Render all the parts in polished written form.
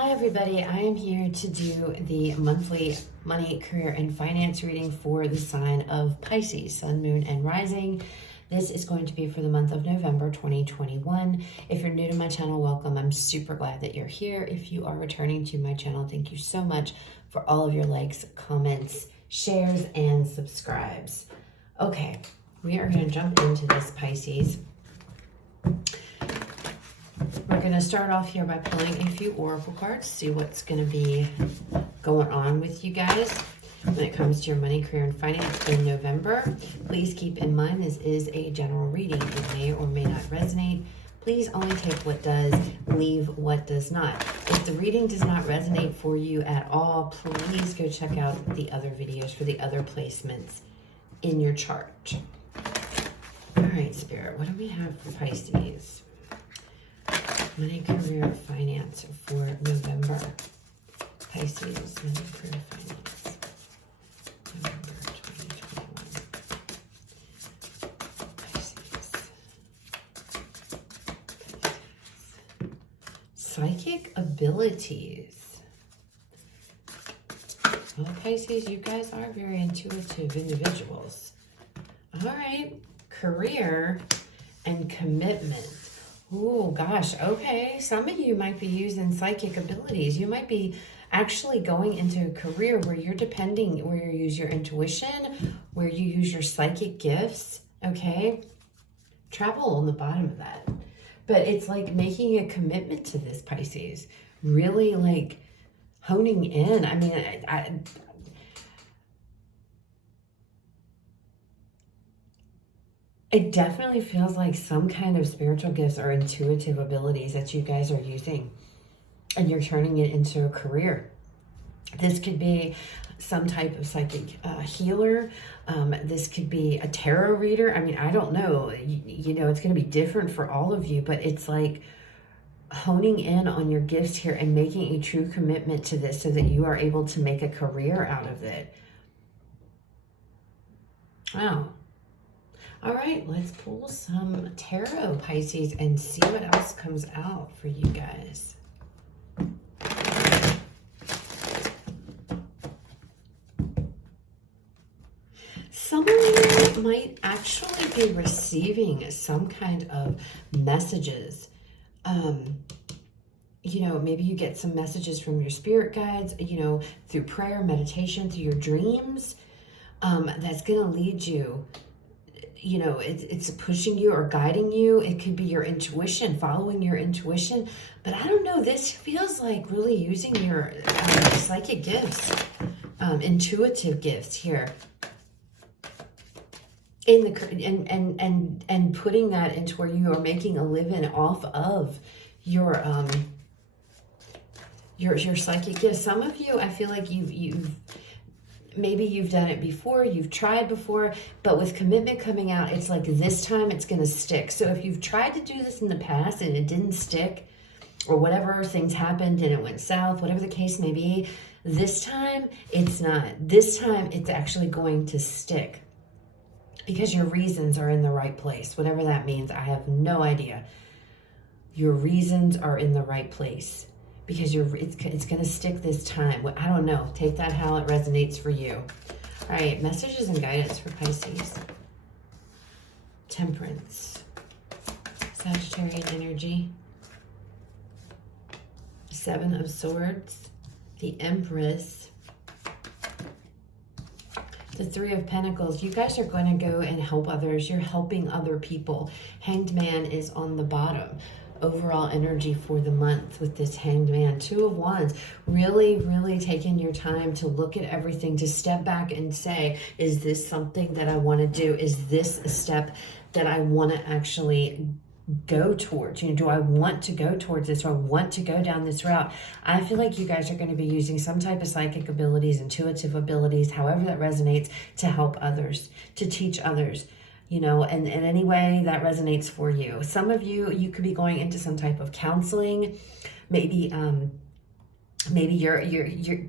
Hi everybody, I am here to do the monthly money, career, and finance reading for the sign of Pisces, Sun, Moon, and Rising. This is going to be for the month of November 2021. If you're new to my channel, welcome. I'm super glad that you're here. If you are returning to my channel, thank you so much for all of your likes, comments, shares, and subscribes. Okay, we are going to jump into this, Pisces. We're going to start off here by pulling a few oracle cards, see what's going to be going on with you guys when it comes to your money, career, and finance in November. Please keep in mind this is a general reading. It may or may not resonate. Please only take what does, leave what does not. If the reading does not resonate for you at all, please go check out the other videos for the other placements in your chart. All right, Spirit, what do we have for Pisces? Money, career, finance for November. Pisces, money, career, finance. November 2021. Pisces. Psychic abilities. Well, Pisces, you guys are very intuitive individuals. All right. Career and commitment. Oh gosh, okay. Some of you might be using psychic abilities. You might be actually going into a career where you're depending, where you use your intuition, where you use your psychic gifts, okay? Travel on the bottom of that. But it's like making a commitment to this, Pisces. Really like honing in. I mean, it definitely feels like some kind of spiritual gifts or intuitive abilities that you guys are using and you're turning it into a career. This could be some type of psychic healer. This could be a tarot reader. I mean, I don't know. You know, it's going to be different for all of you, but it's like honing in on your gifts here and making a true commitment to this so that you are able to make a career out of it. Wow. All right, let's pull some tarot, Pisces, and see what else comes out for you guys. Some of you might actually be receiving some kind of messages. You know, maybe you get some messages from your spirit guides, you know, through prayer, meditation, through your dreams. That's going to lead you. You know, it's pushing you or guiding you. It could be your intuition, following your intuition. But I don't know, this feels like really using your psychic gifts, intuitive gifts here. In the and putting that into where you are making a living off of your psychic gifts. Some of you, I feel like maybe you've done it before, you've tried before, but with commitment coming out, it's like this time it's going to stick. So if you've tried to do this in the past and it didn't stick, or whatever, things happened and it went south, whatever the case may be, this time it's not. This time it's actually going to stick because your reasons are in the right place. Whatever that means, I have no idea. Your reasons are in the right place. Because it's going to stick this time. I don't know. Take that how it resonates for you. All right, messages and guidance for Pisces. Temperance. Sagittarian energy. Seven of Swords. The Empress. The Three of Pentacles. You guys are going to go and help others. You're helping other people. Hanged Man is on the bottom. Overall energy for the month with this Hanged Man. Two of Wands. Really, really taking your time to look at everything, to step back and say, is this something that I want to do? Is this a step that I want to actually go towards? You know, do I want to go towards this, or I want to go down this route? I feel like you guys are going to be using some type of psychic abilities, intuitive abilities, however that resonates, to help others, to teach others. You know, and in any way that resonates for you. Some of you, you could be going into some type of counseling, maybe you're using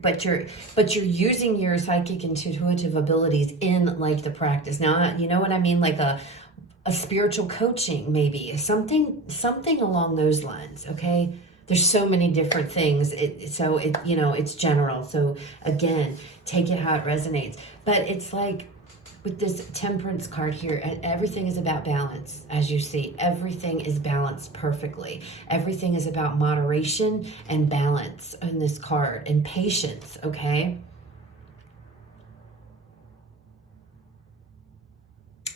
your psychic intuitive abilities in like the practice. Now, you know what I mean? Like a spiritual coaching, maybe something along those lines. Okay. There's so many different things. It's general. So again, take it how it resonates. But it's like with this temperance card here, everything is about balance. As you see, everything is balanced perfectly. Everything is about moderation and balance in this card, and patience, okay?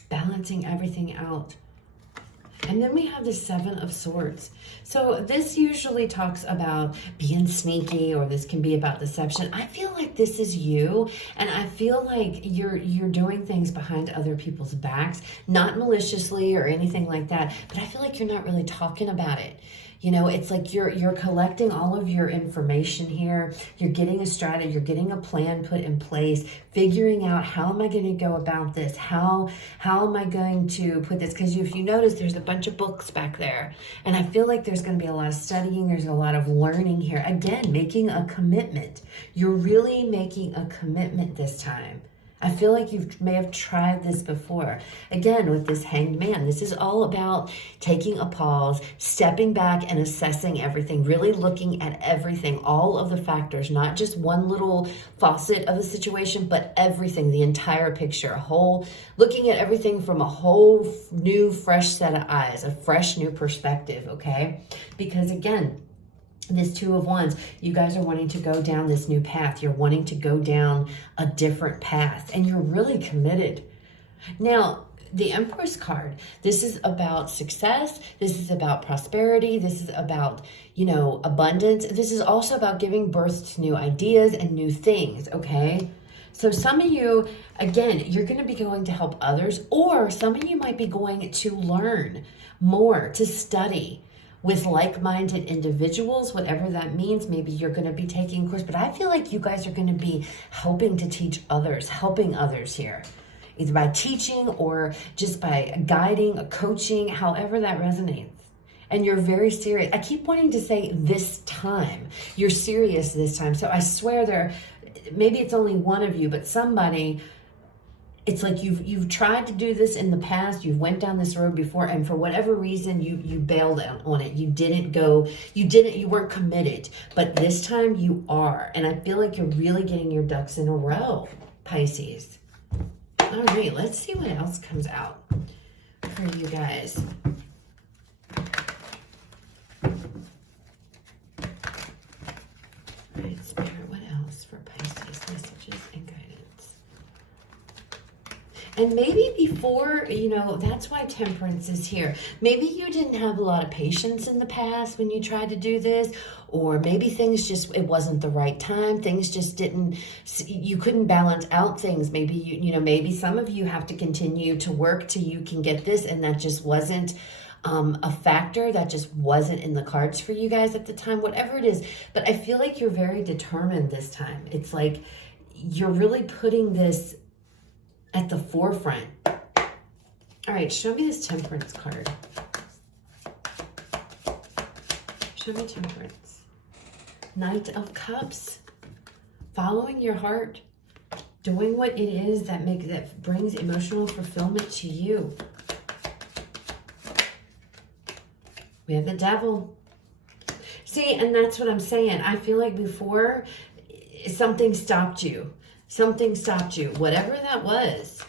Balancing everything out. And then we have the Seven of Swords. So this usually talks about being sneaky, or this can be about deception. I feel like this is you, and I feel like you're doing things behind other people's backs, not maliciously or anything like that, but I feel like you're not really talking about it. You know, it's like you're collecting all of your information here. You're getting a strategy, you're getting a plan put in place, figuring out, how am I going to go about this? How am I going to put this? Because if you notice, there's a bunch of books back there. And I feel like there's going to be a lot of studying. There's a lot of learning here. Again, making a commitment. You're really making a commitment this time. I feel like you may have tried this before. Again, with this Hanged Man, this is all about taking a pause, stepping back and assessing everything, really looking at everything, all of the factors, not just one little facet of the situation, but everything, the entire picture, looking at everything from a whole new, fresh set of eyes, a fresh new perspective, okay? Because again, this Two of Wands, you guys are wanting to go down this new path. You're wanting to go down a different path, and you're really committed. Now, the Empress card, this is about success. This is about prosperity. This is about, abundance. This is also about giving birth to new ideas and new things, okay? So some of you, again, you're going to be going to help others, or some of you might be going to learn more, to study with like-minded individuals, whatever that means. Maybe you're going to be taking a course, but I feel like you guys are going to be helping to teach others, helping others here, either by teaching or just by guiding, coaching, however that resonates. And you're very serious. I keep wanting to say this time. You're serious this time. So I swear maybe it's only one of you, but somebody, it's like you've tried to do this in the past. You've went down this road before, and for whatever reason, you bailed on it. You weren't committed. But this time you are. And I feel like you're really getting your ducks in a row, Pisces. All right, let's see what else comes out for you guys. All right, Spirit, what else for Pisces? Messages and guidance. And maybe before, that's why Temperance is here. Maybe you didn't have a lot of patience in the past when you tried to do this, or maybe it wasn't the right time. Things just you couldn't balance out things. Maybe, maybe some of you have to continue to work till you can get this, and that just wasn't a factor. That just wasn't in the cards for you guys at the time, whatever it is. But I feel like you're very determined this time. It's like you're really putting this at the forefront. All right, show me this Temperance card. Show me Temperance. Knight of Cups. Following your heart. Doing what it is that brings emotional fulfillment to you. We have the Devil. See, and that's what I'm saying. I feel like before, something stopped you. Something stopped you, whatever that was.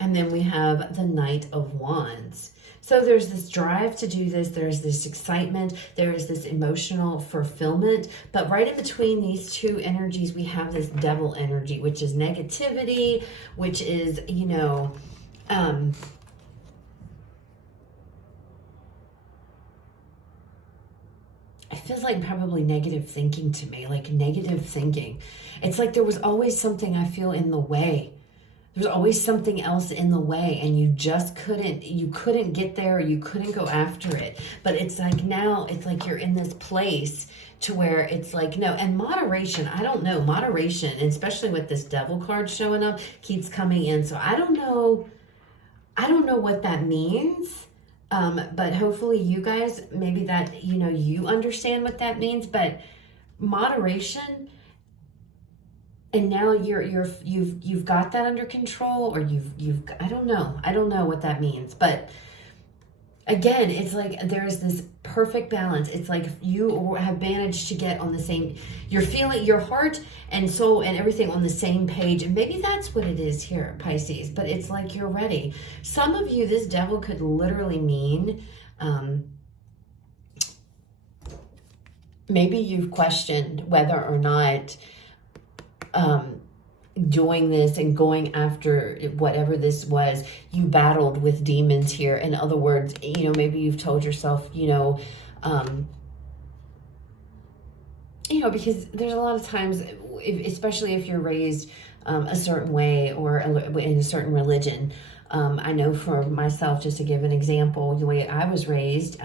And then we have the Knight of Wands. So there's this drive to do this. There's this excitement. There is this emotional fulfillment. But right in between these two energies, we have this Devil energy, which is negativity, which is, it feels like probably negative thinking to me, like negative thinking. It's like there was always something, I feel, in the way. There's always something else in the way, and you couldn't get there, or you couldn't go after it. But it's like now, it's like you're in this place to where it's like, no, and moderation, I don't know, moderation, and especially with this Devil card showing up, keeps coming in. So I don't know what that means. But hopefully you guys, maybe that, you understand what that means. But moderation and now you've got that under control, or you've I don't know what that means, but again, it's like there's this perfect balance. It's like you have managed to get on the same, you're feeling your heart and soul and everything on the same page. And maybe that's what it is here, Pisces, but it's like you're ready. Some of you, this devil could literally mean, maybe you've questioned whether or not doing this and going after whatever this was, you battled with demons here. In other words, maybe you've told yourself, because there's a lot of times, especially if you're raised a certain way or in a certain religion. I know for myself, just to give an example, the way I was raised,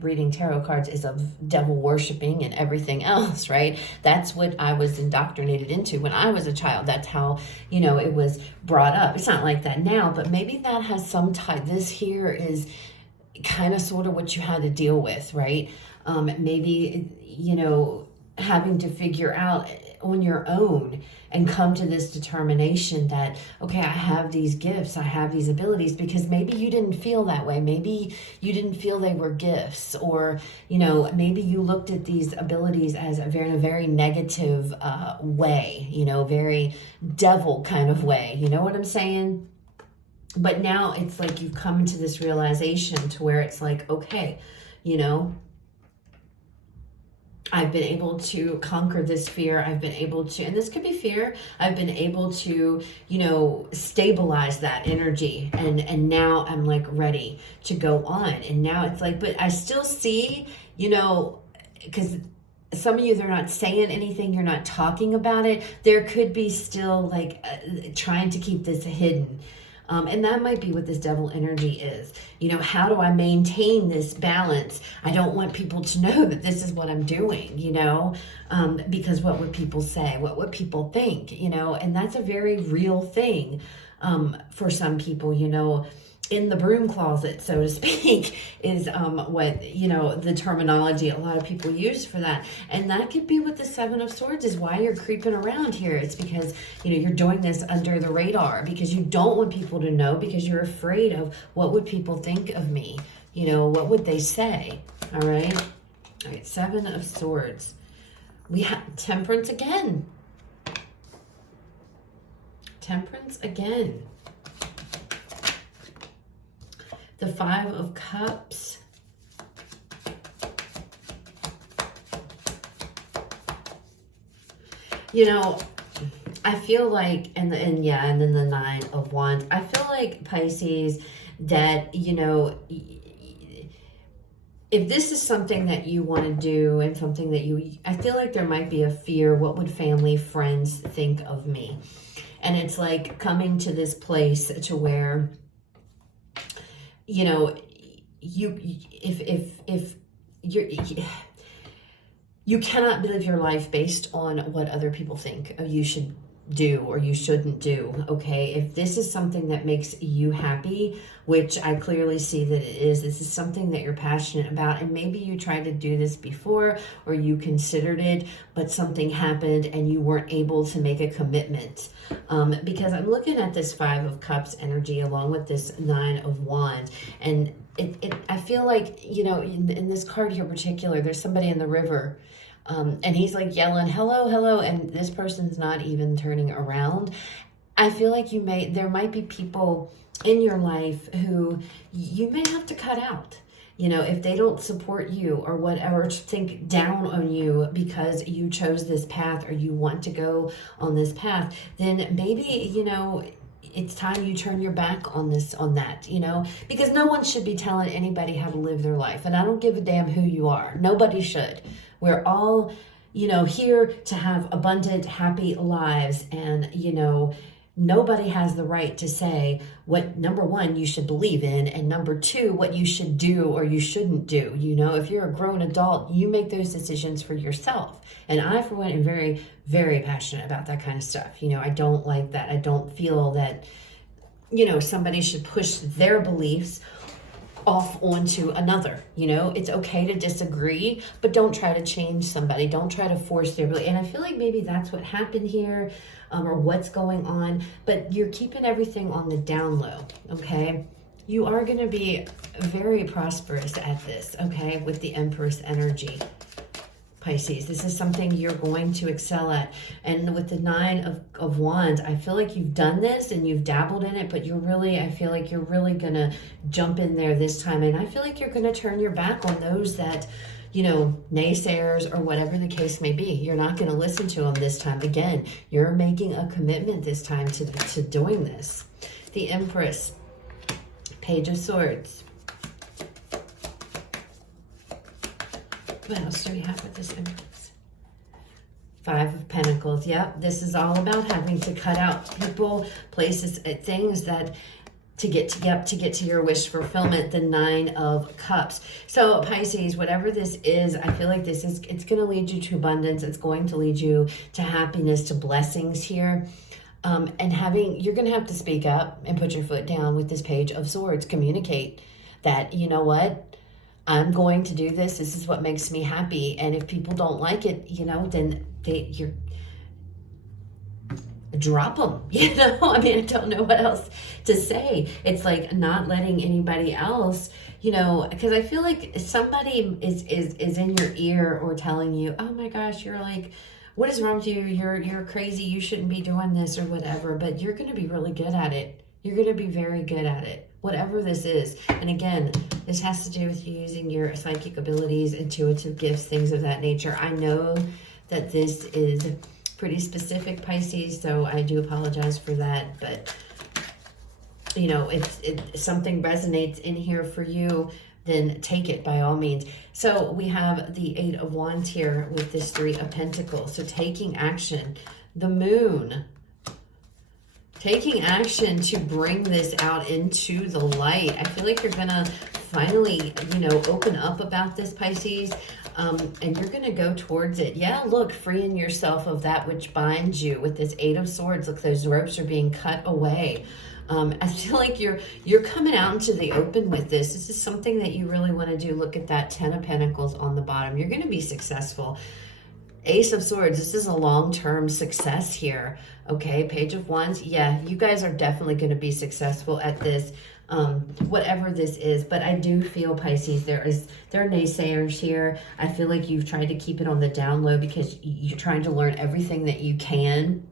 reading tarot cards is of devil worshiping and everything else, right? That's what I was indoctrinated into when I was a child. That's how, it was brought up. It's not like that now, but maybe that has some type. This here is kind of sort of what you had to deal with, right? Maybe, having to figure out on your own and come to this determination that, okay, I have these gifts, I have these abilities, because maybe you didn't feel that way. Maybe you didn't feel they were gifts, or, maybe you looked at these abilities as in a very negative way, very devil kind of way. You know what I'm saying? But now it's like you've come into this realization to where it's like, okay, I've been able to conquer this fear. I've been able to, and this could be fear, I've been able to, stabilize that energy. And now I'm like ready to go on. And now it's like, but I still see, because some of you, they're not saying anything, you're not talking about it. There could be still like trying to keep this hidden. And that might be what this devil energy is. How do I maintain this balance? I don't want people to know that this is what I'm doing, because what would people say? What would people think? And that's a very real thing for some people, in the broom closet, so to speak, is what, the terminology a lot of people use for that. And that could be what the Seven of Swords is, why you're creeping around here. It's because, you're doing this under the radar, because you don't want people to know, because you're afraid of what would people think of me? What would they say? All right. All right. Seven of Swords. We have Temperance again. Temperance again. The Five of Cups. I feel like, and then the Nine of Wands. I feel like, Pisces, that, if this is something that you want to do and something that I feel like there might be a fear. What would family, friends think of me? And it's like coming to this place to where, if you cannot live your life based on what other people think you should do or you shouldn't do, okay? If this is something that makes you happy, which I clearly see that it is, this is something that you're passionate about, and maybe you tried to do this before or you considered it, but something happened and you weren't able to make a commitment. Because I'm looking at this Five of Cups energy along with this Nine of Wands, and I feel like, in this card here in particular, there's somebody in the river. And he's like yelling, hello, hello. And this person's not even turning around. I feel like there might be people in your life who you may have to cut out. If they don't support you or whatever, think down on you because you chose this path or you want to go on this path, then maybe, it's time you turn your back on that, because no one should be telling anybody how to live their life. And I don't give a damn who you are. Nobody should. We're all, here to have abundant, happy lives. And, nobody has the right to say what, number one, you should believe in, and number two, what you should do or you shouldn't do. If you're a grown adult, you make those decisions for yourself. And I, for one, am very, very passionate about that kind of stuff. I don't like that. I don't feel that, somebody should push their beliefs off onto another. It's okay to disagree, but don't try to change somebody. Don't try to force their belief. And I feel like maybe that's what happened here, or what's going on, but you're keeping everything on the down low, okay? You are going to be very prosperous at this, okay, with the Empress energy. Pisces, this is something you're going to excel at. And with the Nine of Wands, I feel like you've done this and you've dabbled in it, but I feel like you're really going to jump in there this time. And I feel like you're going to turn your back on those that, naysayers or whatever the case may be. You're not going to listen to them this time. Again, you're making a commitment this time to doing this. The Empress, Page of Swords. What else do we have with this Empress? Five of Pentacles. Yep, this is all about having to cut out people, places, things that to get to your wish fulfillment. The Nine of Cups. So Pisces, whatever this is, I feel like it's going to lead you to abundance. It's going to lead you to happiness, to blessings here. And you're going to have to speak up and put your foot down with this Page of Swords. Communicate that, you know what? I'm going to do this. This is what makes me happy. And if people don't like it, then you drop them. I mean, I don't know what else to say. It's like not letting anybody else, because I feel like somebody is in your ear or telling you, oh my gosh, you're like, what is wrong with you? You're crazy. You shouldn't be doing this or whatever. But you're going to be really good at it. You're going to be very good at it, whatever this is. And again, this has to do with you using your psychic abilities, intuitive gifts, things of that nature. I know that this is pretty specific, Pisces, so I do apologize for that. But, if something resonates in here for you, then take it by all means. So we have the Eight of Wands here with this Three of Pentacles. So taking action. The Moon. Taking action to bring this out into the light. I feel like you're going to finally, open up about this, Pisces, and you're going to go towards it. Yeah, look, freeing yourself of that which binds you with this Eight of Swords. Look, those ropes are being cut away. I feel like you're coming out into the open with this. This is something that you really want to do. Look at that Ten of Pentacles on the bottom. You're going to be successful. Ace of Swords, this is a long-term success here, okay? Page of Wands, yeah, you guys are definitely going to be successful at this, whatever this is. But I do feel, Pisces, there are naysayers here. I feel like you've tried to keep it on the down low because you're trying to learn everything that you can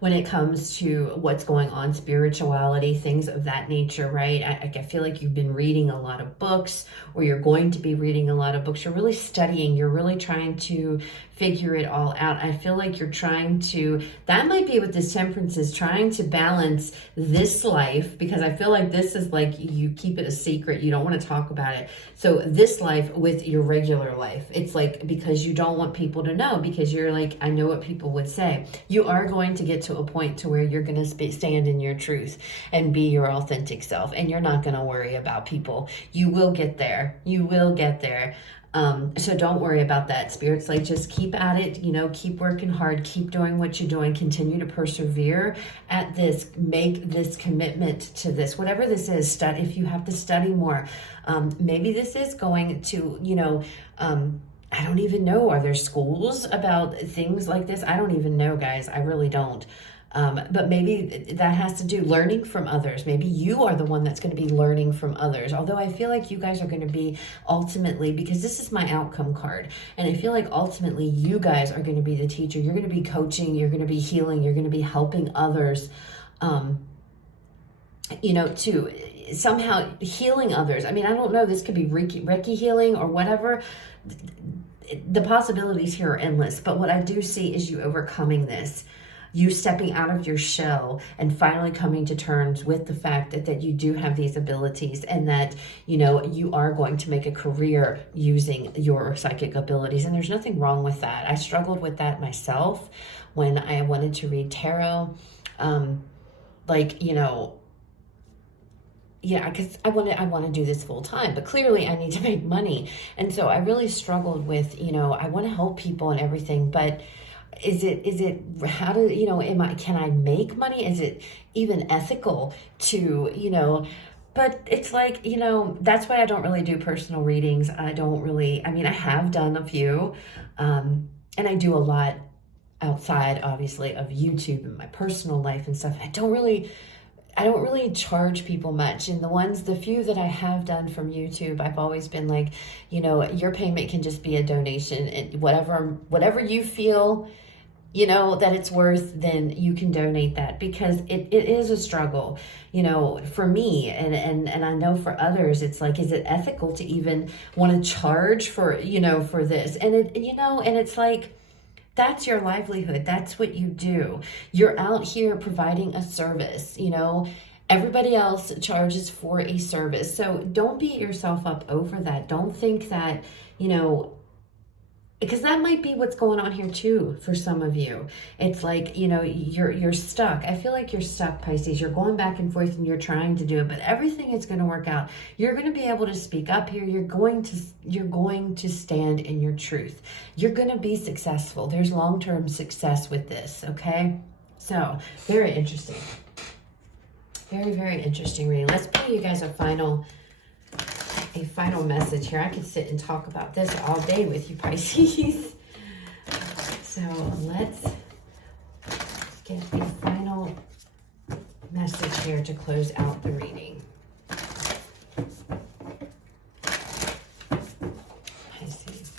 when it comes to what's going on, spirituality, things of that nature, right? I feel like you've been reading a lot of books, or you're going to be reading a lot of books. You're really studying. You're really trying to figure it all out. I feel like you're trying to, that might be what this Temperance is, trying to balance this life, because I feel like this is like you keep it a secret. You don't want to talk about it. So this life with your regular life, it's like because you don't want people to know, because you're like, I know what people would say. You are going to get to a point to where you're going to stand in your truth and be your authentic self, and you're not going to worry about people. You will get there. You will get there. So don't worry about that. Spirit's like, just keep at it, keep working hard, keep doing what you're doing, continue to persevere at this, make this commitment to this, whatever this is. Study, if you have to study more, maybe this is going to, I don't even know. Are there schools about things like this? I don't even know, guys. I really don't. But maybe that has to do learning from others. Maybe you are the one that's going to be learning from others. Although I feel like you guys are going to be ultimately, because this is my outcome card, and I feel like ultimately you guys are going to be the teacher. You're going to be coaching. You're going to be healing. You're going to be helping others, to somehow healing others. I mean, I don't know. This could be Reiki healing or whatever. The possibilities here are endless. But what I do see is you overcoming this. You stepping out of your shell and finally coming to terms with the fact that you do have these abilities, and that, you are going to make a career using your psychic abilities. And there's nothing wrong with that. I struggled with that myself when I wanted to read tarot. Yeah, because I want to do this full time, but clearly I need to make money. And so I really struggled with, I want to help people and everything, but is it how do can I make money? Is it even ethical to but it's like, you know, that's why I don't really do personal readings. I don't really, I mean, I have done a few, and I do a lot outside, obviously, of YouTube and my personal life and stuff. I don't really charge people much. And the few that I have done from YouTube, I've always been like, you know, your payment can just be a donation, and whatever you feel, you know, that it's worth, then you can donate that, because it is a struggle, you know, for me, and I know for others. It's like, is it ethical to even want to charge for, you know, for this? And it, you know, and it's like, that's your livelihood. That's what you do. You're out here providing a service, you know. Everybody else charges for a service. So don't beat yourself up over that. Don't think that, you know, because that might be what's going on here too for some of you. It's like, you know, you're stuck. I feel like you're stuck, Pisces. You're going back and forth and you're trying to do it, but everything is going to work out. You're going to be able to speak up here. You're going to stand in your truth. You're going to be successful. There's long-term success with this, okay? So, very interesting. Very, very interesting reading. Let's play you guys a final message here. I could sit and talk about this all day with you, Pisces. So let's get a final message here to close out the reading. Pisces.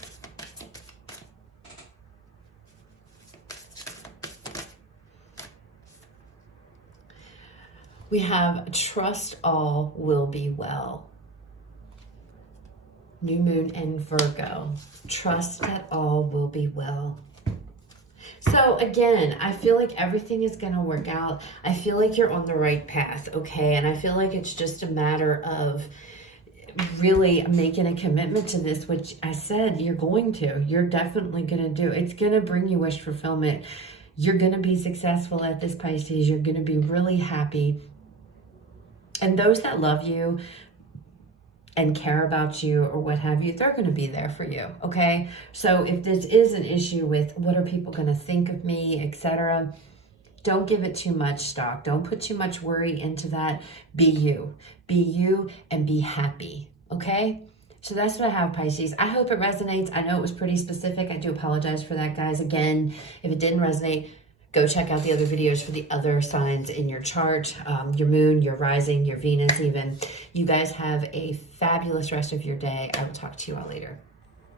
We have trust all will be well. New moon in Virgo. Trust that all will be well. So again, I feel like everything is going to work out. I feel like you're on the right path, okay? And I feel like it's just a matter of really making a commitment to this, which I said you're going to. You're definitely going to do. It's going to bring you wish fulfillment. You're going to be successful at this, Pisces. You're going to be really happy. And those that love you and care about you or what have you, they're going to be there for you, okay? So if this is an issue with what are people going to think of me, etc., don't give it too much stock. Don't put too much worry into that. Be you. Be you and be happy, okay? So that's what I have, Pisces. I hope it resonates. I know it was pretty specific. I do apologize for that, guys. Again, if it didn't resonate, go check out the other videos for the other signs in your chart, your moon, your rising, your Venus even. You guys have a fabulous rest of your day. I will talk to you all later.